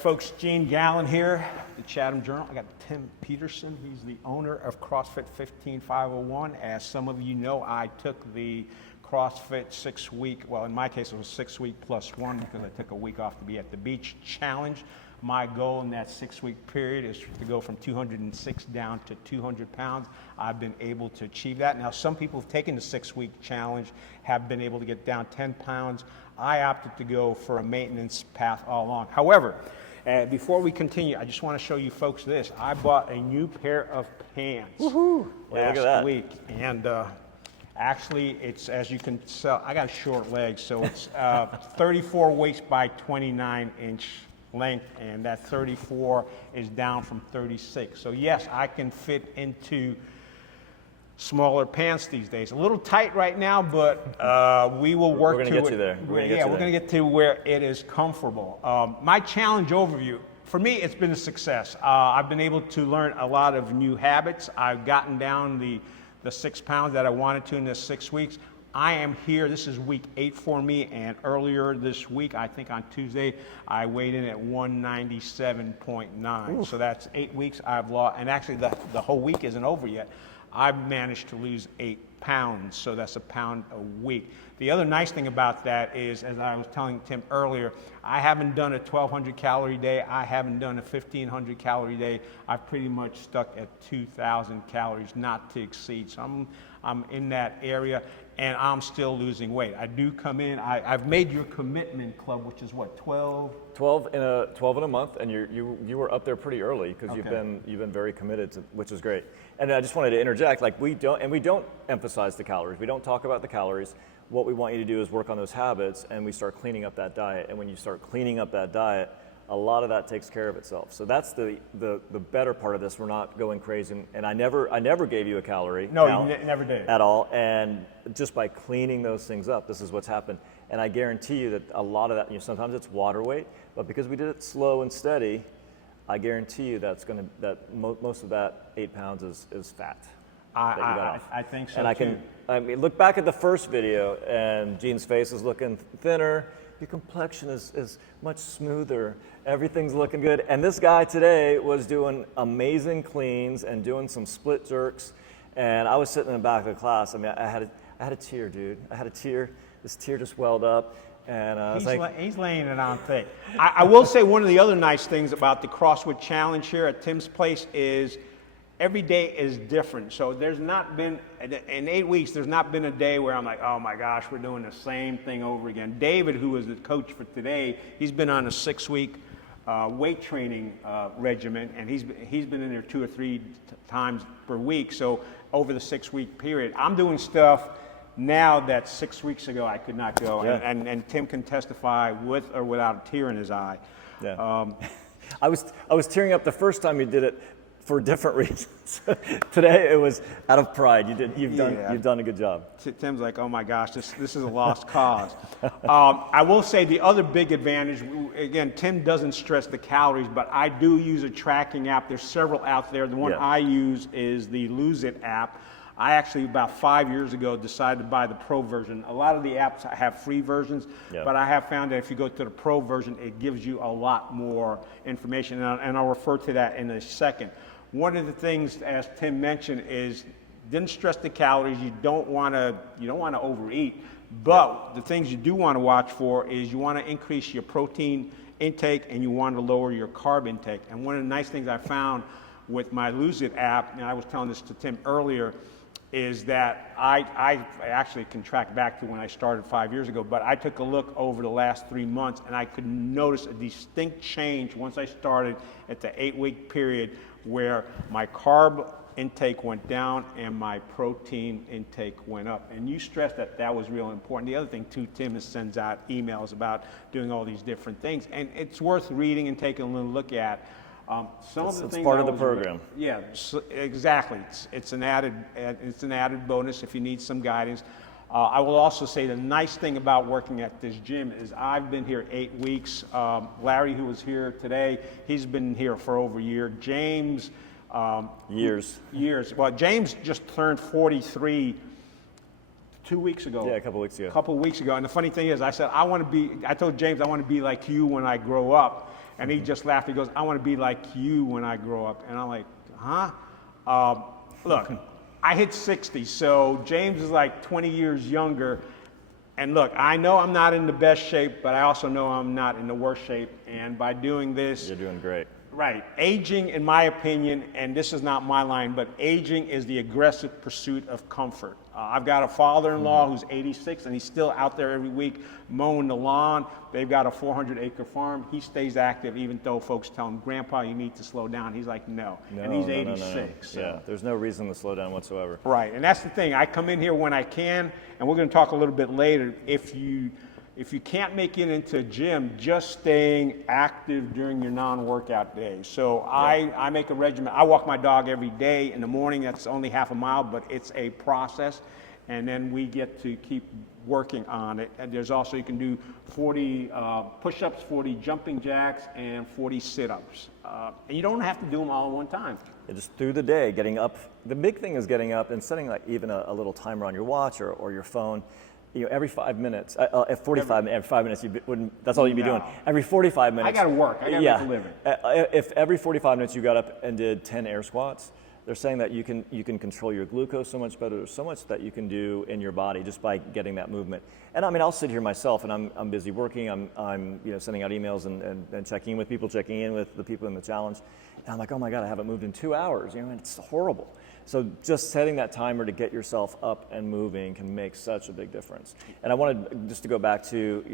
folks, Gene Galin here, the Chatham Journal. I got Tim Peterson. He's the owner of CrossFit 15501. As some of you know, I took the CrossFit 6-week, well, in my case, it was 6-week plus 1 because I took a week off to be at the beach challenge. My goal in that 6-week period is to go from 206 down to 200 pounds. I've been able to achieve that. Now, some people who've taken the 6-week challenge have been able to get down 10 pounds. I opted to go for a maintenance path all along. However, before we continue, I just want to show you folks this. I bought a new pair of pants last week. And actually, it's, as you can tell, I got short legs, so it's 34 waist by 29 inch length, and that 34 is down from 36. So yes, I can fit into smaller pants these days. A little tight right now, but we will work to it. We're going to get you there. We're going to get to where it is comfortable. My challenge overview, for me, it's been a success. I've been able to learn a lot of new habits. I've gotten down the 6 pounds that I wanted to in the 6 weeks. I am here, this is week 8 for me, and earlier this week, I think on Tuesday, I weighed in at 197.9. So that's 8 weeks I've lost, and actually the whole week isn't over yet. I've managed to lose 8 pounds, so that's a pound a week. The other nice thing about that is, as I was telling Tim earlier, I haven't done a 1,200 calorie day, I haven't done a 1,500 calorie day. I've pretty much stuck at 2,000 calories, not to exceed. So I'm in that area, and I'm still losing weight. I do come in, I've made your commitment club, which is what, 12? 12 in a month, and you were up there pretty early because you've been very committed to, which is great. And I just wanted to interject, like we don't emphasize the calories. We don't talk about the calories. What we want you to do is work on those habits, and we start cleaning up that diet. And when you start cleaning up that diet, a lot of that takes care of itself. So that's the better part of this. We're not going crazy. And I never gave you a calorie. No, you never did. At all. And just by cleaning those things up, this is what's happened. And I guarantee you that a lot of that, sometimes it's water weight, but because we did it slow and steady, I guarantee you that most of that 8 pounds is fat. I think so, and I mean, look back at the first video, and Gene's face is looking thinner. Your complexion is much smoother. Everything's looking good. And this guy today was doing amazing cleans and doing some split jerks. And I was sitting in the back of the class. I mean, I had a tear, dude. I had a tear. This tear just welled up. And he's laying it on thick. I will say one of the other nice things about the CrossFit Challenge here at Tim's place is every day is different. So there's not been, in 8 weeks, there's not been a day where I'm like, oh my gosh, we're doing the same thing over again. David, who is the coach for today, he's been on a 6-week weight training regimen, and he's been in there 2 or 3 times per week. So over the 6-week period, I'm doing stuff now that 6 weeks ago I could not go. Yeah. And Tim can testify with or without a tear in his eye. Yeah. I was tearing up the first time you did it for different reasons. Today it was out of pride. You've done a good job. Tim's like, oh my gosh, this is a lost cause. I will say the other big advantage, again, Tim doesn't stress the calories, but I do use a tracking app. There's several out there. The one I use is the Lose It app. I actually, about 5 years ago, decided to buy the pro version. A lot of the apps have free versions, but I have found that if you go to the pro version, it gives you a lot more information, and I'll refer to that in a second. One of the things, as Tim mentioned, is didn't stress the calories. You don't want to overeat, but the things you do want to watch for is you want to increase your protein intake and you want to lower your carb intake. And one of the nice things I found with my Lose It app, and I was telling this to Tim earlier, is that I actually can track back to when I started 5 years ago, but I took a look over the last 3 months and I could notice a distinct change once I started at the 8-week period where my carb intake went down and my protein intake went up. And you stressed that was real important. The other thing too, Tim sends out emails about doing all these different things, and it's worth reading and taking a little look at. Some of the things part of the program. Yeah, exactly. It's an added bonus if you need some guidance. I will also say the nice thing about working at this gym is I've been here 8 weeks. Larry, who was here today, he's been here for over a year. James, years. Well, James just turned 43 2 weeks ago. Yeah, a couple weeks ago. And the funny thing is, I told James I want to be like you when I grow up. And he just laughed. He goes, I want to be like you when I grow up. And I'm like, huh? Look, I hit 60, so James is like 20 years younger. And look, I know I'm not in the best shape, but I also know I'm not in the worst shape. And by doing this, you're doing great. Right. Aging, in my opinion, and this is not my line, but aging is the aggressive pursuit of comfort. I've got a father-in-law who's 86, and he's still out there every week mowing the lawn. They've got a 400-acre farm. He stays active, even though folks tell him, Grandpa, you need to slow down. He's like, no. And he's 86. So. Yeah, there's no reason to slow down whatsoever. Right, and that's the thing. I come in here when I can, and we're going to talk a little bit later. If you can't make it into a gym, just staying active during your non-workout days. So I make a regimen. I walk my dog every day in the morning. That's only half a mile, but it's a process. And then we get to keep working on it. And there's also, you can do 40 push-ups, 40 jumping jacks, and 40 sit-ups. And you don't have to do them all at one time. Just through the day, getting up. The big thing is getting up and setting like even a little timer on your watch or your phone. You know, every 5 minutes, every 5 minutes, that's all you'd be doing. Every 45 minutes. I got to work. I got to make a living. If every 45 minutes you got up and did 10 air squats, they're saying that you can control your glucose so much better. There's so much that you can do in your body just by getting that movement. And I mean, I'll sit here myself, and I'm busy working. I'm sending out emails and checking in with people, checking in with the people in the challenge. And I'm like, oh my God, I haven't moved in 2 hours. You know, and it's horrible. So just setting that timer to get yourself up and moving can make such a big difference. And I wanted just to go back to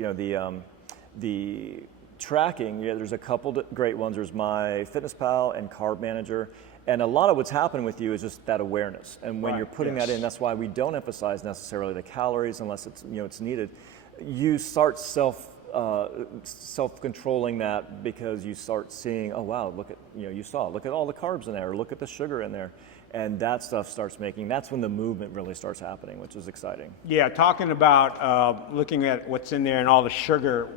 the tracking. Yeah, there's a couple great ones. There's My FitnessPal and Carb Manager. And a lot of what's happening with you is just that awareness. And when you're putting that in, that's why we don't emphasize necessarily the calories unless it's needed. You start self-controlling that because you start seeing, oh wow, look at all the carbs in there, or look at the sugar in there. And that stuff starts that's when the movement really starts happening, which is exciting. Yeah, talking about looking at what's in there and all the sugar,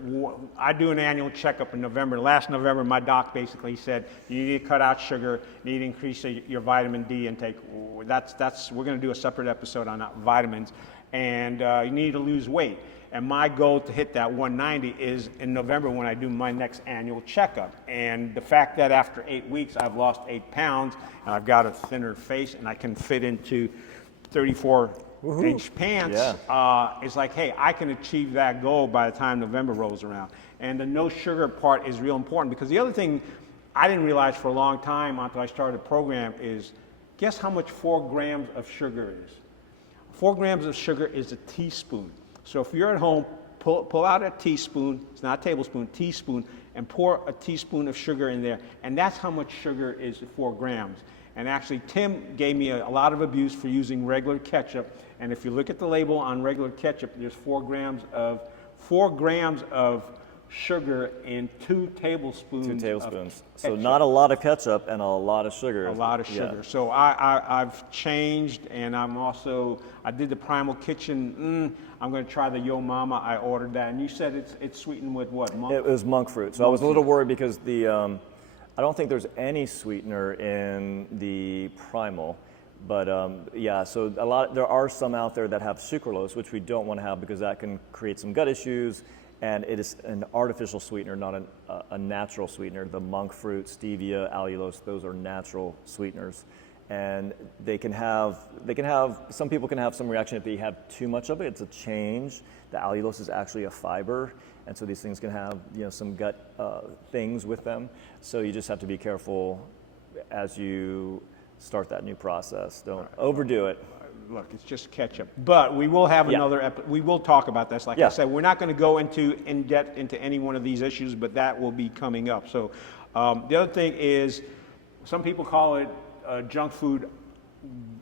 I do an annual checkup in November. Last November, my doc basically said, you need to cut out sugar, you need to increase your vitamin D intake. We're going to do a separate episode on vitamins. And you need to lose weight. And my goal to hit that 190 is in November when I do my next annual checkup. And the fact that after 8 weeks I've lost 8 pounds and I've got a thinner face and I can fit into 34-inch pants, it's like, hey, I can achieve that goal by the time November rolls around. And the no sugar part is real important, because the other thing I didn't realize for a long time until I started the program is, guess how much 4 grams of sugar is? 4 grams of sugar is a teaspoon. So if you're at home, pull out a teaspoon, it's not a tablespoon, teaspoon, and pour a teaspoon of sugar in there. And that's how much sugar is 4 grams. And actually, Tim gave me a lot of abuse for using regular ketchup. And if you look at the label on regular ketchup, there's 4 grams of sugar in 2 tablespoons. 2 tablespoons. So not a lot of ketchup and a lot of sugar. A lot of sugar. Yeah. So I've changed, and I did the Primal Kitchen. I'm going to try the Yo Mama. I ordered that, and you said it's sweetened with what? Monk? It was monk fruit. So I was a little worried because I don't think there's any sweetener in the Primal. But so there are some out there that have sucralose, which we don't want to have because that can create some gut issues. And it is an artificial sweetener, not a natural sweetener. The monk fruit, stevia, allulose, those are natural sweeteners. And some people can have some reaction if they have too much of it. It's a change. The allulose is actually a fiber. And so these things can have some gut things with them. So you just have to be careful as you start that new process. Don't overdo it. Look, it's just ketchup. But we will have another we will talk about this. Like I said, we're not going to go in depth into any one of these issues, but that will be coming up. So the other thing is, some people call it junk food.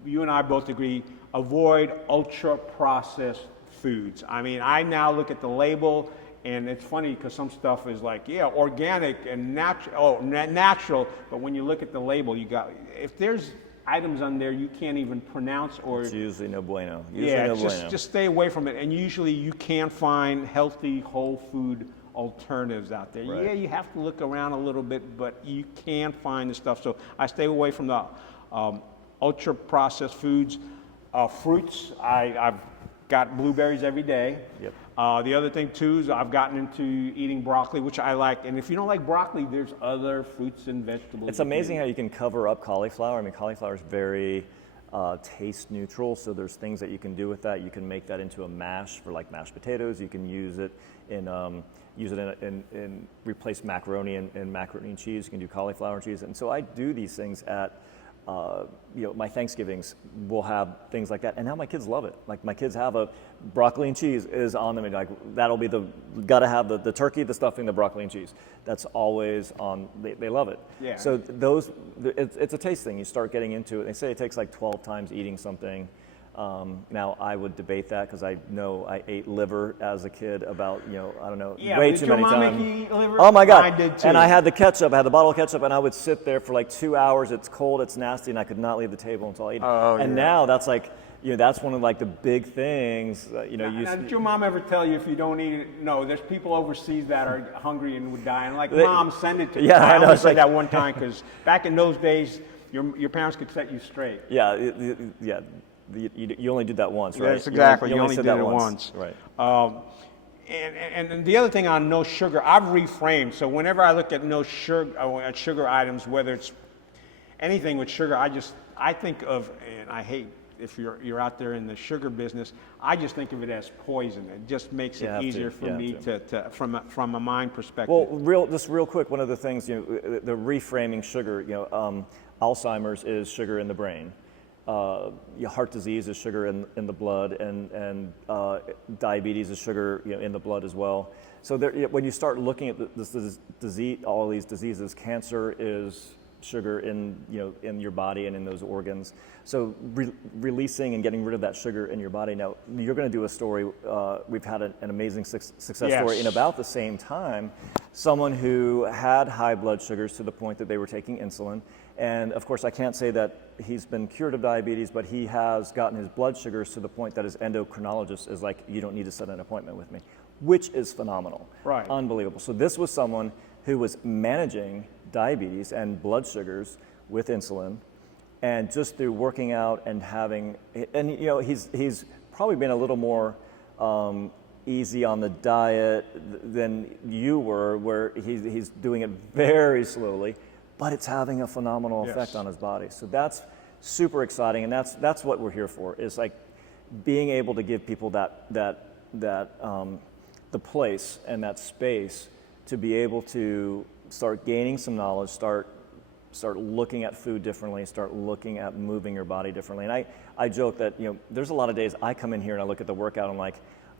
You and I both agree, avoid ultra-processed foods. I mean, I now look at the label, and it's funny because some stuff is like, organic and natural. But when you look at the label, if there's items on there you can't even pronounce, or it's usually no bueno. Just stay away from it. And usually you can find healthy whole food alternatives out there. Right. Yeah, you have to look around a little bit, but you can find the stuff. So I stay away from the ultra processed foods. Fruits, I've got blueberries every day. Yep. The other thing too is I've gotten into eating broccoli, which I like. And if you don't like broccoli, there's other fruits and vegetables. It's amazing how you can cover up cauliflower. I mean, cauliflower is very taste neutral, so there's things that you can do with that. You can make that into a mash for like mashed potatoes. You can use it in replace macaroni and macaroni and cheese. You can do cauliflower and cheese. And so I do these things at my Thanksgivings will have things like that, and now my kids love it. Like my kids have a broccoli and cheese is on them, and like that'll be gotta have the turkey, the stuffing, the broccoli and cheese. That's always on. They love it. Yeah. So it's a taste thing. You start getting into it. They say it takes like 12 times eating something. Now I would debate that because I know I ate liver as a kid about, I don't know, way too many times. Make you eat liver? Oh my God. I did too. And I had the ketchup, I had the bottle of ketchup, and I would sit there for like 2 hours. It's cold, it's nasty, and I could not leave the table until I ate it. And now that's like, that's one of like the big things, Now, did your mom ever tell you if you don't eat it? No, there's people overseas that are hungry and would die. And like, Mom, send it to me. Yeah, I I know, only it's said like- that one time because back in those days, your parents could set you straight. Yeah, you only did that once, right? Yes, exactly. You only said did that it once. Right. And the other thing on no sugar, I've reframed. So whenever I look at no sugar, at sugar items, whether it's anything with sugar, I think of, and I hate if you're out there in the sugar business, I just think of it as poison. It just makes it easier for me to from a mind perspective. Well, real quick, one of the things, the reframing sugar, Alzheimer's is sugar in the brain. Heart disease is sugar in the blood, and diabetes is sugar in the blood as well. So when you start looking at this disease, all these diseases, cancer is sugar in your body and in those organs. So releasing and getting rid of that sugar in your body. Now you're going to do a story. We've had an amazing success story in about the same time. Someone who had high blood sugars to the point that they were taking insulin. And of course, I can't say that he's been cured of diabetes, but he has gotten his blood sugars to the point that his endocrinologist is like, you don't need to set an appointment with me, which is phenomenal. Right. Unbelievable. So this was someone who was managing diabetes and blood sugars with insulin, and just through working out and he's probably been a little more easy on the diet than you were, where he's doing it very slowly, but it's having a phenomenal effect on his body. So that's super exciting, and that's what we're here for, is like being able to give people the place and that space to be able to start gaining some knowledge, start looking at food differently, start looking at moving your body differently. And I joke that there's a lot of days I come in here and I look at the workout, I'm like,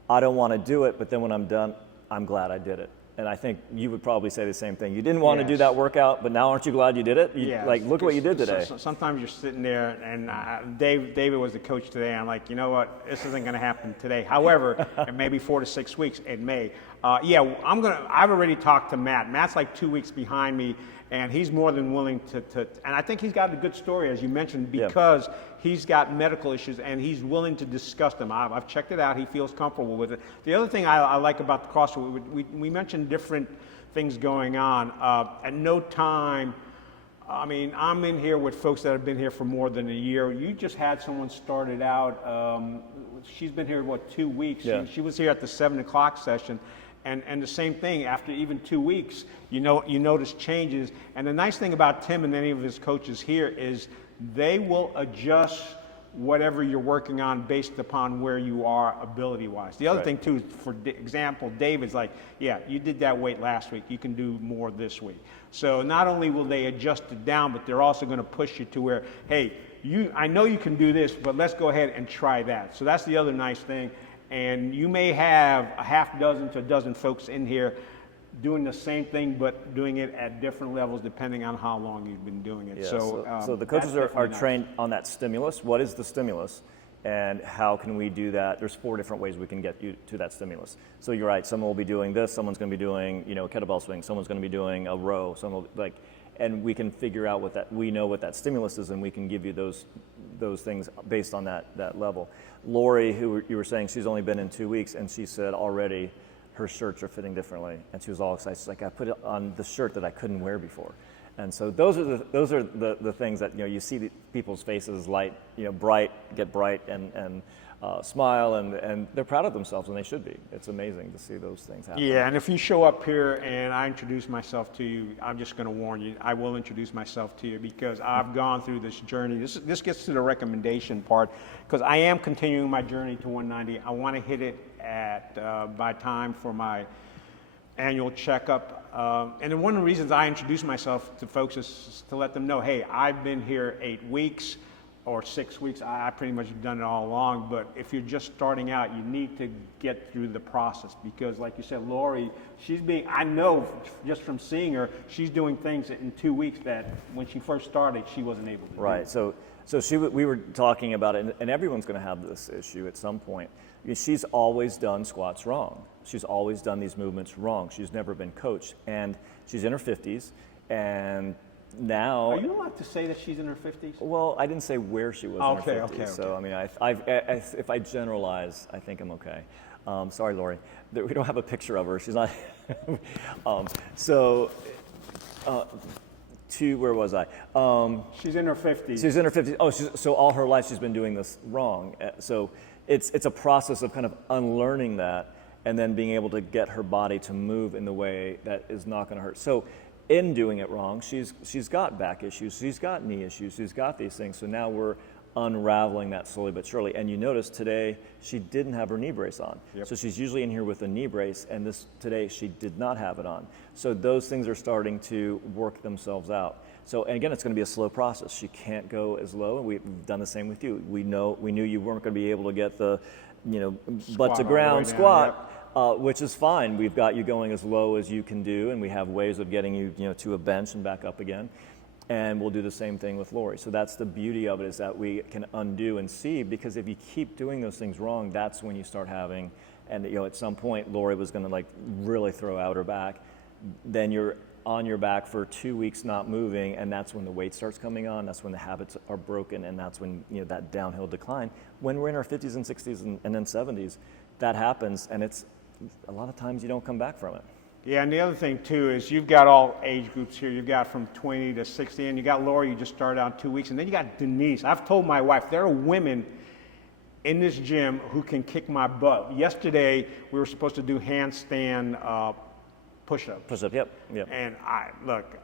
I don't want to do it, but then when I'm done, I'm glad I did it. And I think you would probably say the same thing. You didn't want to do that workout, but now aren't you glad you did it? Like, look what you did today. Sometimes you're sitting there, and David was the coach today, and I'm like, you know what, this isn't going to happen today. However, in maybe 4 to 6 weeks, it may. I've already talked to Matt. Matt's like 2 weeks behind me, and he's more than willing to and I think he's got a good story, as you mentioned, because he's got medical issues, and he's willing to discuss them. I've checked it out. He feels comfortable with it. The other thing I like about the CrossFit, we mentioned different things going on. At no time, I mean, I'm in here with folks that have been here for more than a year. You just had someone started out. She's been here, 2 weeks? Yeah. She was here at the 7 o'clock session. And the same thing, after even 2 weeks, you notice changes. And the nice thing about Tim and any of his coaches here is they will adjust whatever you're working on based upon where you are ability-wise. The other thing too, for example, David's like, yeah, you did that weight last week, you can do more this week. So not only will they adjust it down, but they're also going to push you to where, hey, I know you can do this, but let's go ahead and try that. So that's the other nice thing. And you may have a half dozen to a dozen folks in here doing the same thing, but doing it at different levels depending on how long you've been doing it. Yeah, so the coaches are trained on that stimulus. What is the stimulus, and how can we do that? There's 4 different ways we can get you to that stimulus. So you're right. Someone will be doing this. Someone's going to be doing kettlebell swing. Someone's going to be doing a row. And we can figure out we know what that stimulus is, and we can give you those things based on that level. Lori, who you were saying, she's only been in 2 weeks, and she said already her shirts are fitting differently, and she was all excited. She's like, I put it on the shirt that I couldn't wear before. And so those are the things that you see people's faces light, get bright, and smile, and they're proud of themselves, and they should be. It's amazing to see those things happen. Yeah, and if you show up here and I introduce myself to you, I'm just going to warn you, I will introduce myself to you because I've gone through this journey. This gets to the recommendation part because I am continuing my journey to 190. I want to hit it at by time for my annual checkup. And then one of the reasons I introduce myself to folks is to let them know, hey, I've been here 8 weeks or 6 weeks. I pretty much have done it all along. But if you're just starting out, you need to get through the process because, like you said, Lori, I know just from seeing her, she's doing things in 2 weeks that when she first started, she wasn't able to do. Right. So we were talking about it, and everyone's going to have this issue at some point. She's always done squats wrong. She's always done these movements wrong. She's never been coached, and she's in her 50s, and now. Are you allowed to say that she's in her 50s? Well, I didn't say where she was in her 50s. Okay. So I mean, if I generalize, I think I'm okay. Sorry, Lori, we don't have a picture of her. She's not. Where was I? She's in her 50s. She's in her 50s. Oh, so all her life she's been doing this wrong. So it's a process of kind of unlearning that and then being able to get her body to move in the way that is not going to hurt. So in doing it wrong, she's got back issues, she's got knee issues, she's got these things. So now we're unraveling that slowly but surely. And you notice today she didn't have her knee brace on. Yep. So she's usually in here with a knee brace, and today she did not have it on. So those things are starting to work themselves out. So, and again, it's going to be a slow process. She can't go as low, and we've done the same with you. We knew you weren't going to be able to get the, butt to ground squat, yep. Which is fine. We've got you going as low as you can do, and we have ways of getting you, to a bench and back up again. And we'll do the same thing with Lori. So that's the beauty of it, is that we can undo and see, because if you keep doing those things wrong, that's when you start having, and at some point Lori was going to really throw out her back. Then you're on your back for 2 weeks not moving, and that's when the weight starts coming on, that's when the habits are broken, and that's when that downhill decline. When we're in our 50s and 60s and then 70s, that happens, and it's a lot of times you don't come back from it. Yeah, and the other thing too is you've got all age groups here. You've got from 20 to 60, and you got Lori, you just started out 2 weeks, and then you got Denise. I've told my wife there are women in this gym who can kick my butt. Yesterday we were supposed to do handstand push-ups. Push-up, yep. And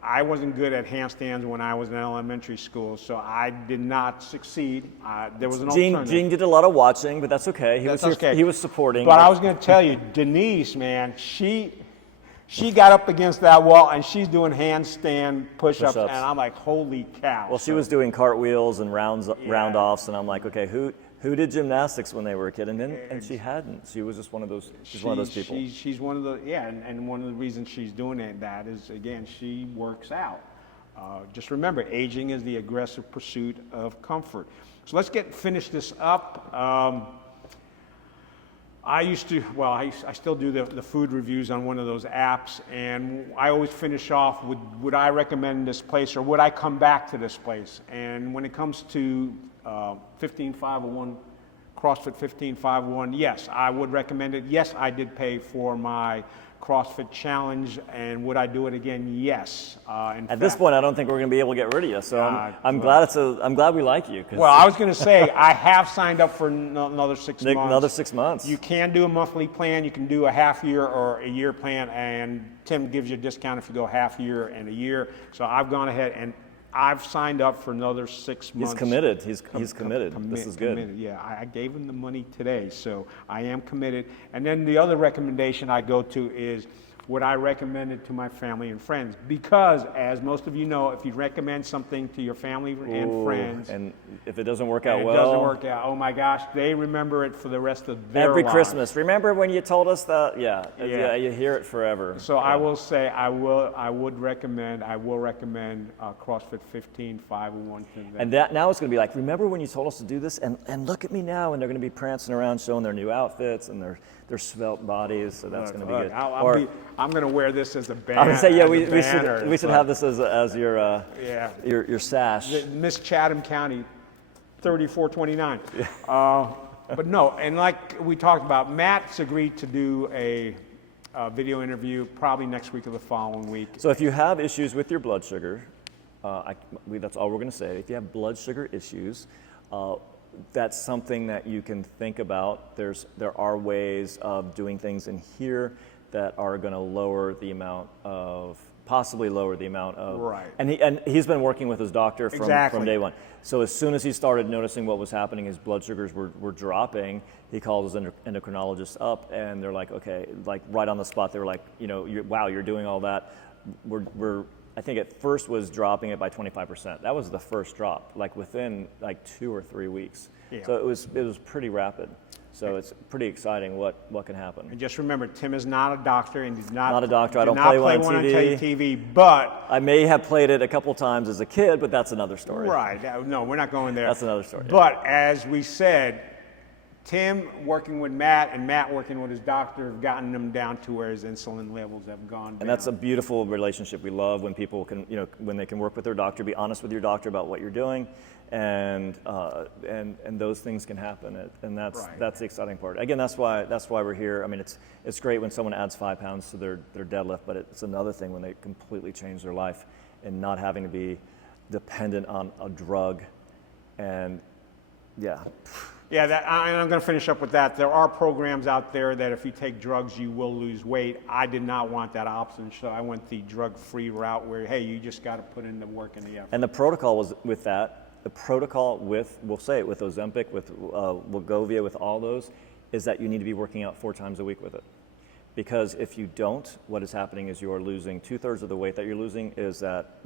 I wasn't good at handstands when I was in elementary school, so I did not succeed. There was an alternative. Gene did a lot of watching, but that's okay. He was supporting. But I was going to tell you, Denise, man, she got up against that wall and she's doing handstand push-ups, and I'm like, holy cow. Well, she was doing cartwheels and round-offs, and I'm like, okay, who did gymnastics when they were a kid? And she hadn't. She was just one of those. She's one of those people. She's one of the and one of the reasons she's doing that is, again, she works out. Just remember, aging is the aggressive pursuit of comfort. So let's finish this up. I still do the food reviews on one of those apps, and I always finish off with, would I recommend this place or would I come back to this place? And when it comes to 15501, CrossFit 15501, yes, I would recommend it. Yes, I did pay for my CrossFit challenge, and would I do it again? Yes. At this point, I don't think we're going to be able to get rid of you. So I'm glad we like you. Well, I was going to say I have signed up for another 6 months. Another 6 months. You can do a monthly plan. You can do a half year or a year plan, and Tim gives you a discount if you go half year and a year. So I've gone ahead and I've signed up for another 6 months. He's committed. He's committed. This is good. Committed. Yeah, I gave him the money today, so I am committed. And then the other recommendation I go to is, would I recommend it to my family and friends? Because, as most of you know, if you recommend something to your family and friends, and if it doesn't work out well, it doesn't work out. Oh my gosh, they remember it for the rest of their every lives. Christmas. Remember when you told us that? Yeah, you hear it forever. So I will say I will recommend CrossFit 15501 to them. And that now it's going to be like, remember when you told us to do this? And look at me now, and they're going to be prancing around showing their new outfits and their svelte bodies. So that's going to be good. I'm going to wear this as a banner. I would say, we should have this as your sash. Miss Chatham County, 3429. But no, and like we talked about, Matt's agreed to do a video interview probably next week or the following week. So if you have issues with your blood sugar, that's all we're going to say. If you have blood sugar issues, that's something that you can think about. There are ways of doing things in here that are going to possibly lower the amount of. Right. And he's been working with his doctor from Exactly. day one. So as soon as he started noticing what was happening, his blood sugars were dropping. He called his endocrinologist up, and they're like, okay, like right on the spot, they were like, wow, you're doing all that. I think at first was dropping it by 25%. That was the first drop, like within like 2 or 3 weeks. Yeah. So it was pretty rapid. So it's pretty exciting what can happen. And just remember, Tim is not a doctor and does not a doctor. I did don't not play play one on on TV. TV, but I may have played it a couple times as a kid, but that's another story. right. No, we're not going there. That's another story. But as we said, Tim working with Matt and Matt working with his doctor have gotten him down to where his insulin levels have gone down. And that's a beautiful relationship. We love when people can, when they can work with their doctor, be honest with your doctor about what you're doing, and those things can happen. And that's the exciting part. Again, that's why we're here. I mean, it's great when someone adds 5 pounds to their deadlift, but it's another thing when they completely change their life and not having to be dependent on a drug. And yeah. Yeah, I'm going to finish up with that. There are programs out there that if you take drugs, you will lose weight. I did not want that option, so I went the drug-free route where, hey, you just got to put in the work and the effort. And the protocol was with that. The protocol we'll say it, with Ozempic, with Wegovy, with all those, is that you need to be working out 4 times a week with it. Because if you don't, what is happening is you're losing 2/3 of the weight that you're losing is that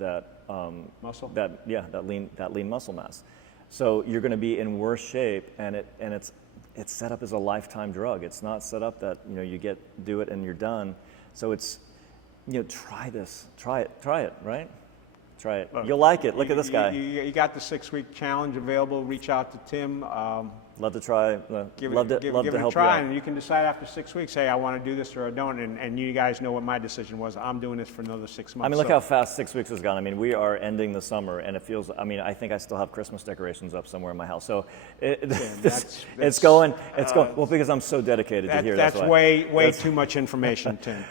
muscle. That lean muscle mass. So you're going to be in worse shape, and it's set up as a lifetime drug. It's not set up that you do it and you're done. So it's try this, try it, right? Try it. You'll like it. Look at this guy. You got the 6-week challenge available. Reach out to Tim. Love to try. Give love it to a help try, you out. and you can decide after 6 weeks, hey, I want to do this or I don't, and you guys know what my decision was. I'm doing this for another 6 months. I mean, look how fast 6 weeks has gone. I mean, we are ending the summer, and it feels. I mean, I think I still have Christmas decorations up somewhere in my house. So it's going. Well, because I'm so dedicated to here. That's why. way too much information, Tim.